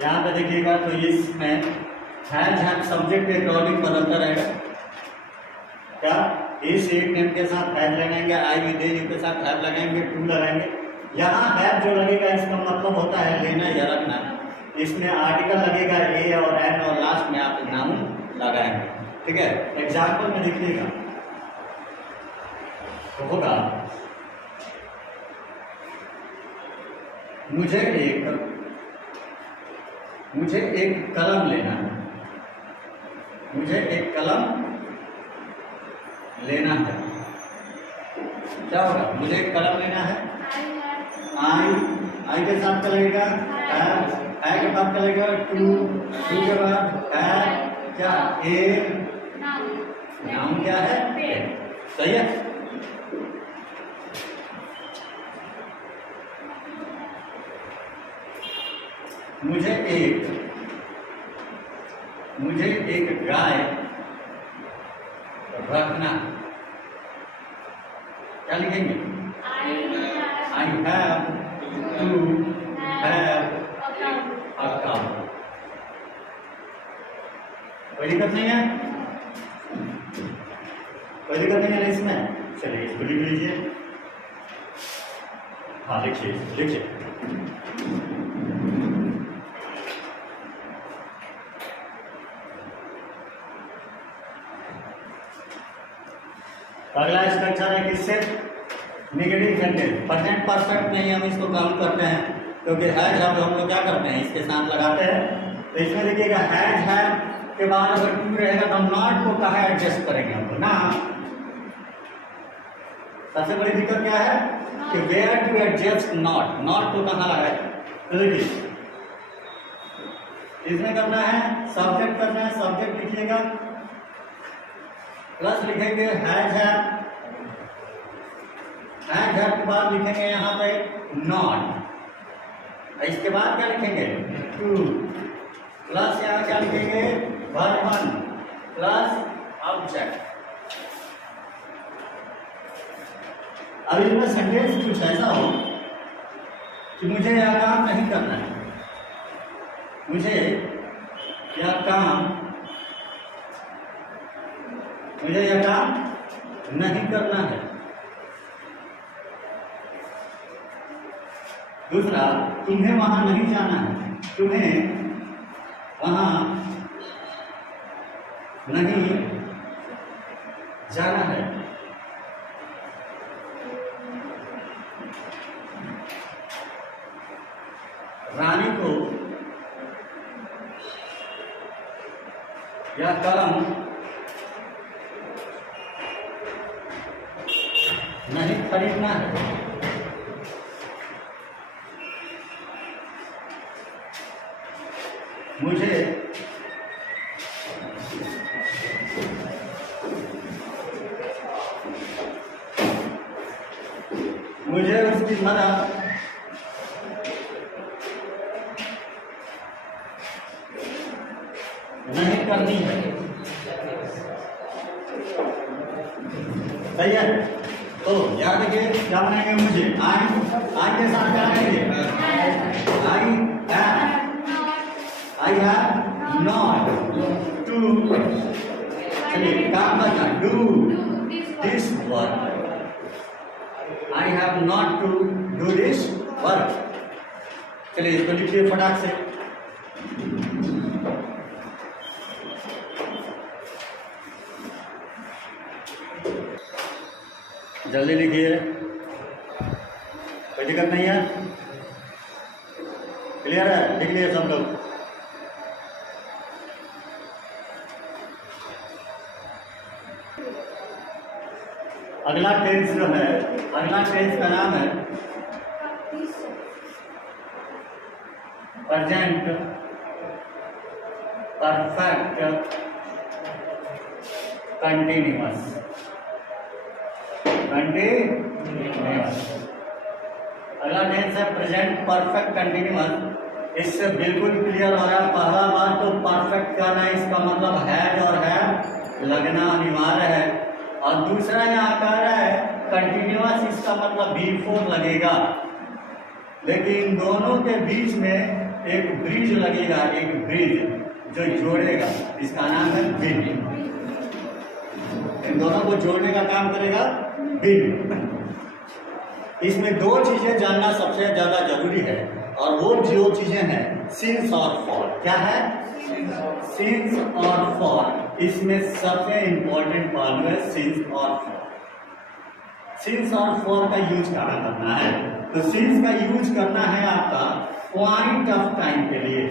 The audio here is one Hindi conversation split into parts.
यहाँ पे देखिएगा तो इसमें हैज हैव सब्जेक्ट के अकॉर्डिंग बदलता रहेगा। क्या इस एक नेम के साथ हैव लगाएंगे, आई विद यू के साथ हैव लगाएंगे, टू लगाएंगे। यहाँ हैव जो लगेगा इसका मतलब होता है लेना या रखना। इसमें आर्टिकल लगेगा ए और एन और लास्ट में आप नाउन लगाएंगे। ठीक है, एग्जाम्पल में देखिएगा तो होगा मुझे एक कलम लेना है। मुझे एक कलम लेना है। क्या होगा? मुझे एक कलम लेना है। आई के साथ चलेगा है के साथ चलेगा टू के बाद है क्या ए नाउन क्या है? सही है। मुझे एक गाय रखना। क्या लिखेंगे? I have to have a cow. कोई दिक्कत नहीं है? कोई दिक्कत नहीं है इसमें? चलिए इसको लिख लीजिए। हाँ लिखिए। अगला स्ट्रक्चर है किससे? Negative sentence. प्रेजेंट परफेक्ट में ही हम इसको काउंट करते हैं, क्योंकि हैज हैव हम लोग क्या करते हैं इसके साथ लगाते हैं। तो इसमें देखिएगा हैज हैव के बाद अगर टू रहेगा तो नॉट को कहाँ एडजस्ट करेंगे हम लोग ना। सबसे बड़ी दिक्कत क्या है कि वेयर टू एडजस्ट नॉट को कहाँ लगाए। तो देखिए इसमें करना है सब्जेक्ट करना है। सब्जेक्ट लिखिएगा प्लस लिखेंगे हैज हैव के बाद लिखेंगे यहाँ पे नॉट। इसके बाद क्या लिखेंगे? टू प्लस यहाँ क्या लिखेंगे? Verb one plus object. अब इसमें सेंटेंस कुछ ऐसा हो कि मुझे यह काम नहीं करना है। मुझे यह काम नहीं करना है। दूसरा, तुम्हें वहां नहीं जाना है। तुम्हें वहां नहीं जाना है। रानी को यह कलम नहीं खरीदना है। मुझे उसकी मदद नहीं करनी है। सही है। तो याद रखिए क्या बनाएंगे? मुझे आई के साथ क्या करेंगे? I have not to. चलिए काम करना, do this work. I have not to do this work. चलिए इसको लिखिए फटाक से। जल्दी लिखिए, कोई दिक्कत नहीं है। क्लियर है? लिख लिए सब लोग? अगला टेंस जो है, अगला टेंस का नाम है प्रेजेंट परफेक्ट कंटिन्यूअस। अगला टेंस है प्रेजेंट परफेक्ट कंटिन्यूअस। इससे बिल्कुल क्लियर हो रहा है। पहला बात तो परफेक्ट करना है, इसका मतलब हैज और है लगना अनिवार्य है। और दूसरा यहाँ कह रहा है कंटिन्यूअस, इसका मतलब बिफोर लगेगा। लेकिन दोनों के बीच में एक ब्रिज लगेगा, एक ब्रिज जो जोड़ेगा, इसका नाम है बिन। इन दोनों को जोड़ने का काम करेगा बिन। इसमें दो चीजें जानना सबसे ज्यादा जरूरी है, और वो जो चीजें हैं सिंस और फॉर। क्या है? सिंस और फॉर। इसमें सबसे इंपॉर्टेंट पहलू है सिंस और फॉर। सिंस और फॉर का यूज कहाँ करना है? तो सिंस का यूज करना है आपका पॉइंट ऑफ टाइम के लिए।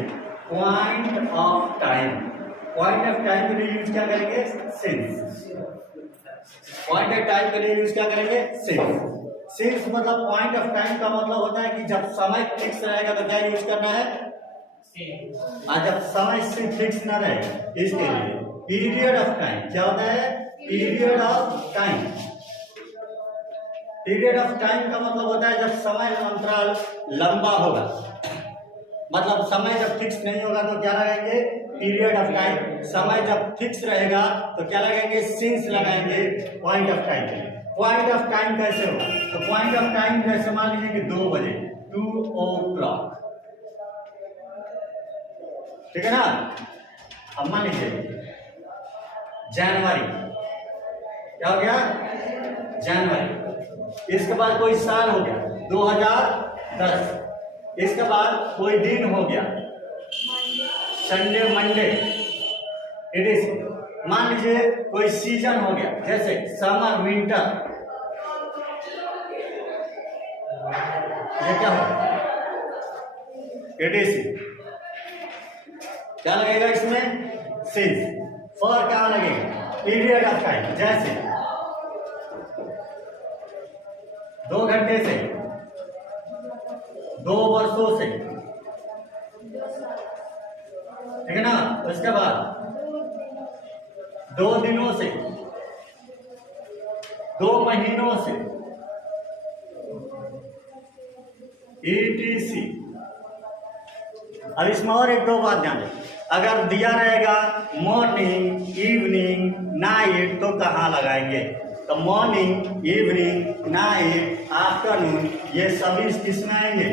Point of time, point of time के लिए यूज क्या करेंगे? सिंस। पॉइंट ऑफ टाइम के लिए यूज क्या करेंगे? सिंस। सिंस मतलब पॉइंट ऑफ टाइम का मतलब होता है कि जब समय फिक्स रहेगा तो क्या यूज करना है? और जब समय से फिक्स ना रहेगा इसके लिए पीरियड ऑफ टाइम। क्या होता है? Period of time. Period of time का मतलब होता है जब समय अंतराल लंबा होगा, मतलब समय जब फिक्स नहीं होगा तो क्या लगाएंगे? Period of time. समय जब फिक्स रहेगा तो क्या लगाएंगे? सिंस लगाएंगे पॉइंट ऑफ टाइम के लिए। पॉइंट ऑफ टाइम कैसे होगा? तो पॉइंट ऑफ टाइम जैसे मान लीजिए कि 2 बजे, 2 o'clock, ठीक है ना। अब मान लीजिए जनवरी, क्या हो गया? जनवरी। इसके बाद कोई साल हो गया 2010। इसके बाद कोई दिन हो गया संडे, मंडे। इट इज, मान लीजिए कोई सीजन हो गया जैसे समर, विंटर। ये क्या होगा? इट क्या लगेगा इसमें? सिंस। फॉर क्या लगेगा? Period of time. जैसे 2 घंटे से, 2 वर्षों से, ठीक है ना। उसके बाद 2 दिनों से, 2 महीनों से, ETC। अब इसमें और 1-2 बात ध्यान दें। अगर दिया रहेगा मॉर्निंग, इवनिंग, नाइट तो कहाँ लगाएंगे? तो मॉर्निंग, इवनिंग, नाइट, आफ्टरनून, ये सभी किसमें आएंगे?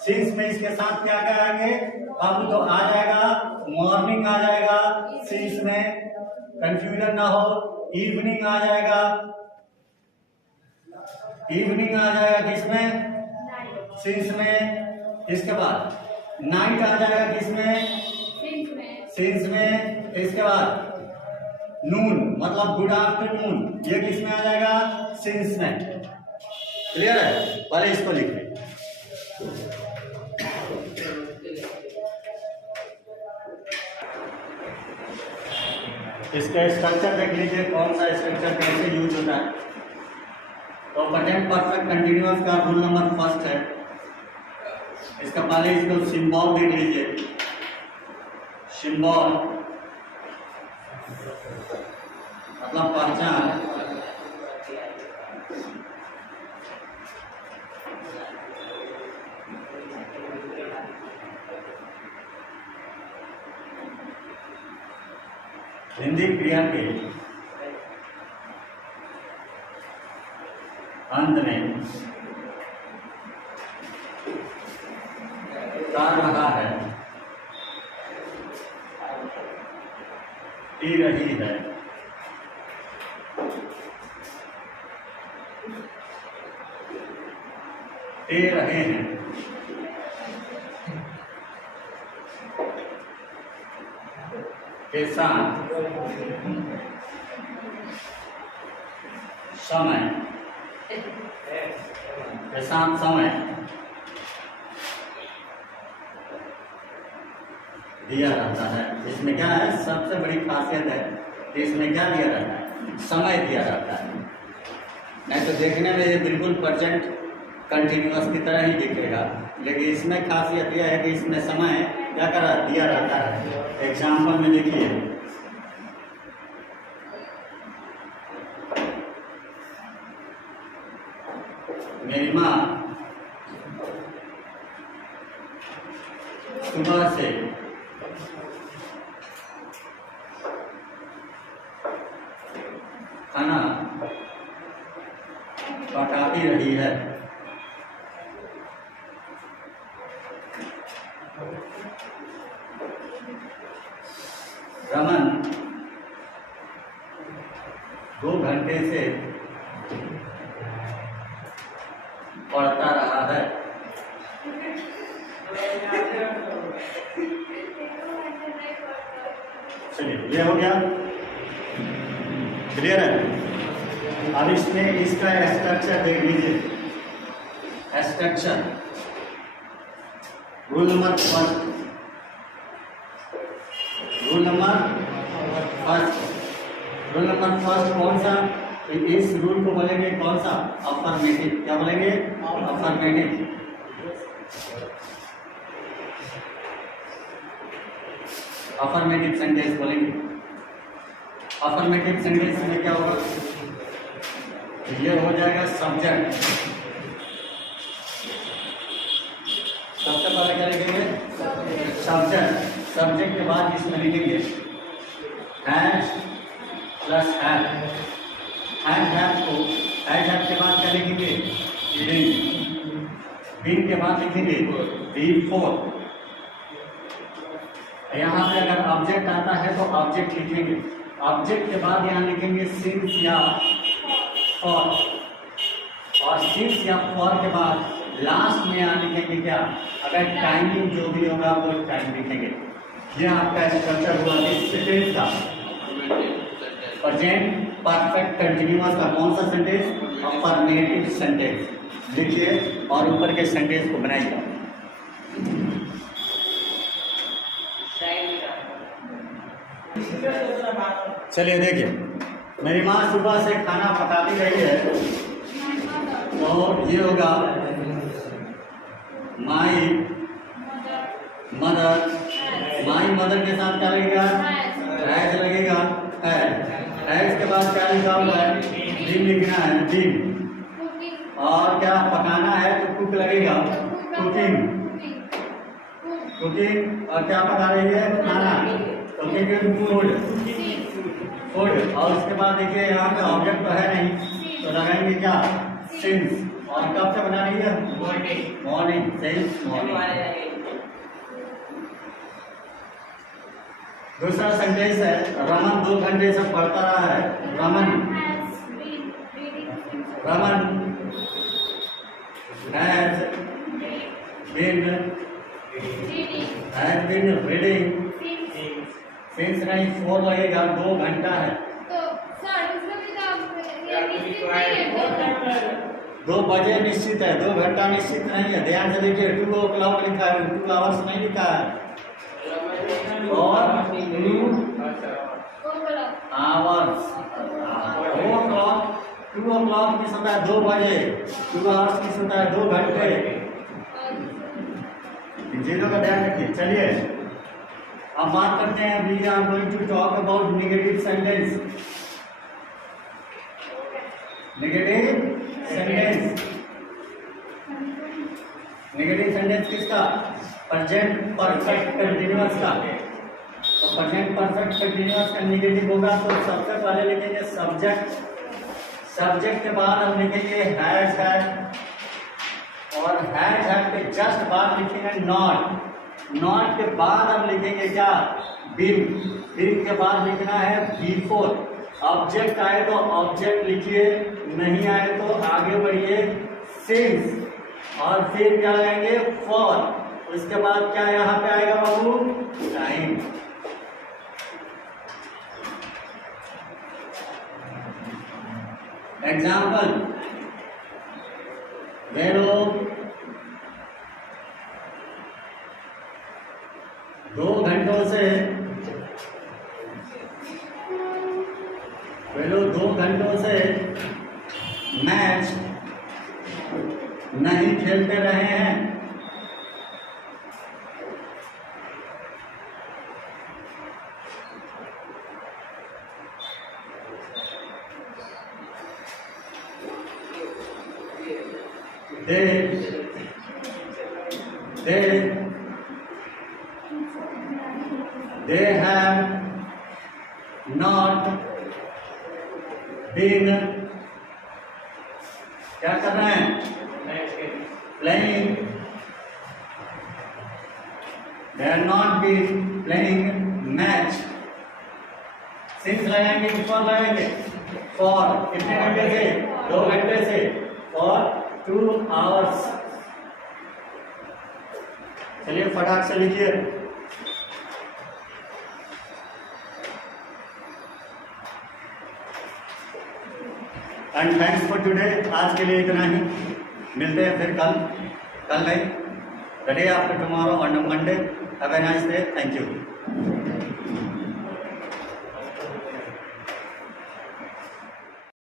सिंस में। इसके साथ क्या क्या आएंगे? अब तो आ जाएगा मॉर्निंग, आ जाएगा सिंस में, कंफ्यूजन ना हो। इवनिंग आ जाएगा, इवनिंग आ जाएगा किसमें? सिंस में। इसके बाद नाइट आ जाएगा किसमें? सिंस में। इसके बाद नून मतलब गुड आफ्टरनून, ये किसमें आ जाएगा? सिंस में। क्लियर है? पहले इसको लिख लें। इसका स्ट्रक्चर देख लीजिए, कौन सा स्ट्रक्चर कैसे यूज होता है। तो प्रेजेंट परफेक्ट कंटिन्यूअस का रूल नंबर 1 है। इसका पहले इसको सिंबल देख लीजिए। सिंबल मतलब पहचान। हिंदी क्रिया के अंत में जा रहा है, पी रही है, पी रहे हैं, के साथ समय, के साथ समय दिया रहता है। इसमें क्या है? सबसे बड़ी खासियत है कि इसमें क्या दिया रहता है? समय दिया रहता है। नहीं तो देखने में ये बिल्कुल प्रेजेंट कंटिन्यूअस की तरह ही दिखेगा, लेकिन इसमें खासियत यह है कि इसमें समय क्या कर दिया रहता है। एग्जाम्पल में देखिए, मेरी माँ सुबह से खाना पकाती रही है। 2 घंटे से पढ़ता रहा है। चलिए ये हो गया, क्लियर है। अब इसमें इसका स्ट्रक्चर देख लीजिए। स्ट्रक्चर रूल नंबर फर्स्ट कौन सा? इस रूल को बोलेंगे कौन सा? अफर्मेटिव। क्या बोलेंगे? अफर्मेटिव। अफर्मेटिव सेंटेंस बोलेंगे। अफर्मेटिव सेंटेंस में क्या होगा? ये हो जाएगा सब्जेक्ट। सबसे पहले क्या लिखेंगे? सब्जेक्ट। सब्जेक्ट के बाद इसमें लिखेंगे हैज प्लस हैव। हैज के बाद क्या लिखेंगे? बीन के बाद लिखेंगे बिफोर। यहाँ पे अगर ऑब्जेक्ट आता है तो ऑब्जेक्ट लिखेंगे। ऑब्जेक्ट के बाद यहाँ लिखेंगे सिंस या फॉर, और सिंस या फॉर के बाद लास्ट में यहाँ लिखेंगे क्या? अगर टाइमिंग जो भी होगा वो टाइम लिखेंगे। ये आपका स्ट्रक्चर हुआ इस सेंटेंस का। प्रेजेंट परफेक्ट कंटिन्यूअस का कौन सा सेंटेंस? Affirmative sentence. लिखिए और ऊपर के सेंटेंस को बनाइए। चलिए देखिए, मेरी माँ सुबह से खाना पकाती रही है, तो ये होगा माई मदर। माई मदर के साथ क्या लगेगा? हैज लगेगा। हैज के बाद क्या लिखा हुआ है? दिन लिखना है, दिन। और क्या पकाना है तो कुक लगेगा, कुकिंग। कुकिंग और क्या पका रही है? खाना। तो फूड। फूड। और उसके बाद देखिए यहाँ पे ऑब्जेक्ट तो है नहीं, तो लगाएंगे क्या? सिंस। और कब से बना रही है? मॉर्निंग। Since morning. दूसरा सेंटेंस है रमन 2 घंटे से पढ़ता रहा है। Raman has been reading since नहीं 4 लगेगा, 2 घंटा है। तो सर उसमें भी 2 बजे निश्चित है, 2 घंटा निश्चित नहीं है। ध्यान से देखिए, 2 o'clock लिखा है, 2 hours नहीं लिखा है। और 2 hours। 2 o'clock किस होता है? 2 बजे। 2 hours किस होता है? 2 घंटे। चीजों का ध्यान रखिए। चलिए अब बात करते हैं। We are going to talk about negative sentence. Negative sentence किसका? प्रेजेंट परफेक्ट कंटिन्यूअस का। तो प्रेजेंट परफेक्ट कंटिन्यूअस का नेगेटिव होगा तो सबसे पहले लिखेंगे सब्जेक्ट। सब्जेक्ट के बाद हम लिखेंगे हैज हैड, और हैज हैड के जस्ट बाद लिखेंगे नॉट। नॉट के बाद हम लिखेंगे क्या? बीन। बीन के बाद लिखना है बिफोर। ऑब्जेक्ट आए तो ऑब्जेक्ट लिखिए, नहीं आए तो आगे बढ़िए सिंस, और फिर क्या लगाएंगे? फॉर। उसके बाद क्या यहाँ पे आएगा बाबू? टाइम। एग्जाम्पल, वे लोग 2 घंटों से मैच नहीं खेलते रहे हैं। They have not been क्या कर रहे हैं? Playing. They have not been playing match. Since लगाएंगे, before लगाएंगे, फॉर कितने घंटे से, 2 घंटे से, फॉर 2 आवर्स। चलिए फटाक से लिखिए। एंड थैंक्स फॉर टुडे, आज के लिए इतना ही। मिलते हैं फिर कल नहीं, the day after tomorrow on Monday. Have a nice day, thank you.